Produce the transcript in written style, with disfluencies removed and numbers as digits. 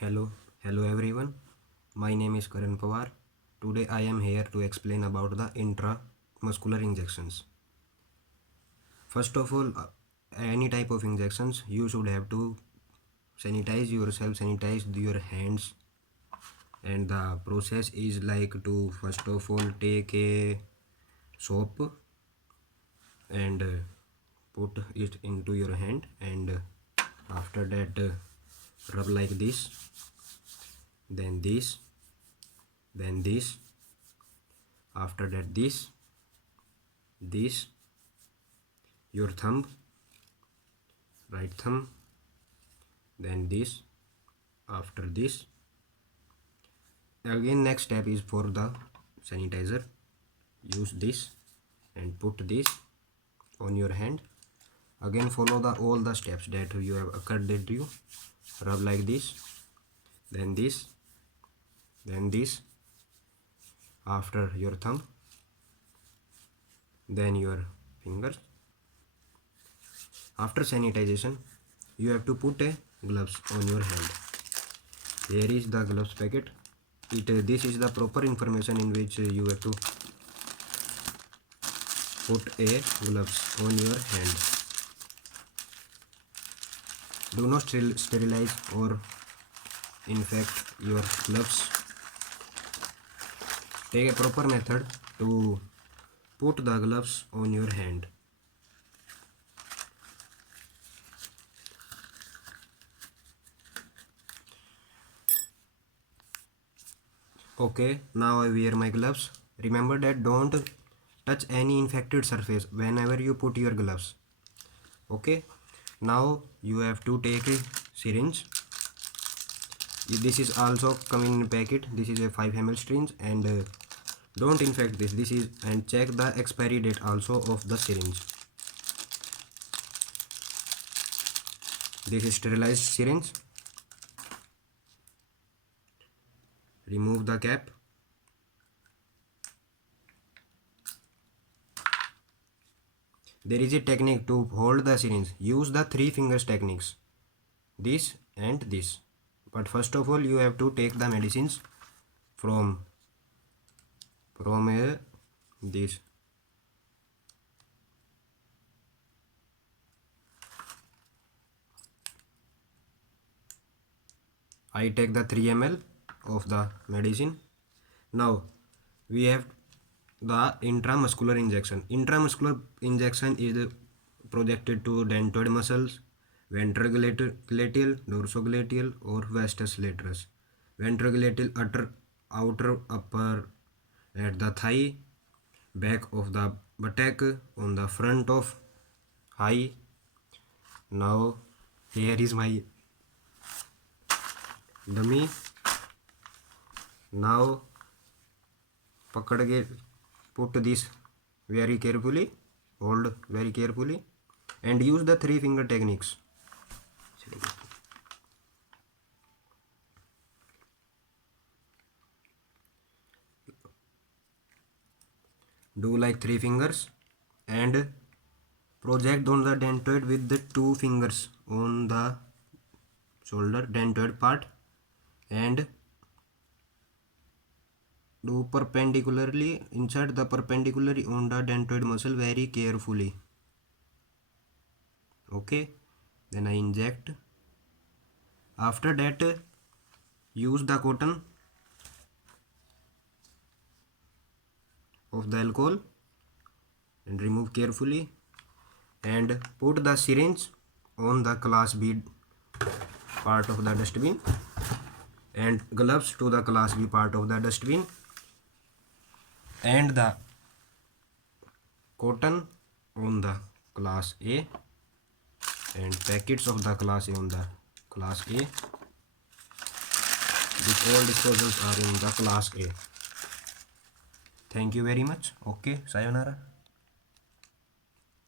Hello everyone. My name is Karan Pawar. Today I am here to explain about the intramuscular injections. First of all, any type of injections, you should have to sanitize yourself, sanitize your hands, and the process is like to first of all take a soap and put it into your hand, and after that rub like this, then this, then this, after that this, your thumb, right thumb, then this, after this. Again, next step is for the sanitizer. Use this and put this on your hand. Again, follow all the steps that you have occurred that you rub like this, then this, then this, after your thumb, then your fingers. After sanitization, you have to put a gloves on your hand. Here is the gloves packet. This is the proper information in which you have to put a gloves on your hand. Do not sterilize or infect your gloves. Take a proper method to put the gloves on your hand. Okay, now I wear my gloves. Remember that don't touch any infected surface whenever you put your gloves. Okay, now you have to take a syringe. This is also coming in a packet. This is a 5 ml syringe, and don't infect this. This is, and check the expiry date also of the syringe. This is sterilized syringe. Remove the cap. There is a technique to hold the syringe. Use the 3 fingers techniques. This and this. But first of all, you have to take the medicines from this. I take the 3 ml of the medicine. Now we have the intramuscular injection. Intramuscular injection is projected to deltoid muscles, ventrogluteal, dorsogluteal, or vastus laterus. Ventrogluteal outer upper at the thigh, back of the buttock, on the front of high. Now here is my dummy. Now पकड़ के put this very carefully, hold very carefully, and use the 3 finger techniques. Do like 3 fingers and project on the deltoid with the 2 fingers on the shoulder deltoid part, and do perpendicularly, insert the perpendicularly on the deltoid muscle very carefully. Okay, then I inject. After that, use the cotton of the alcohol and remove carefully, and put the syringe on the class B part of the dustbin, and gloves to the class B part of the dustbin, and the cotton on the class A, and packets of the class A on the class A. These all disposals are in the class A. Thank you very much. Okay, sayonara.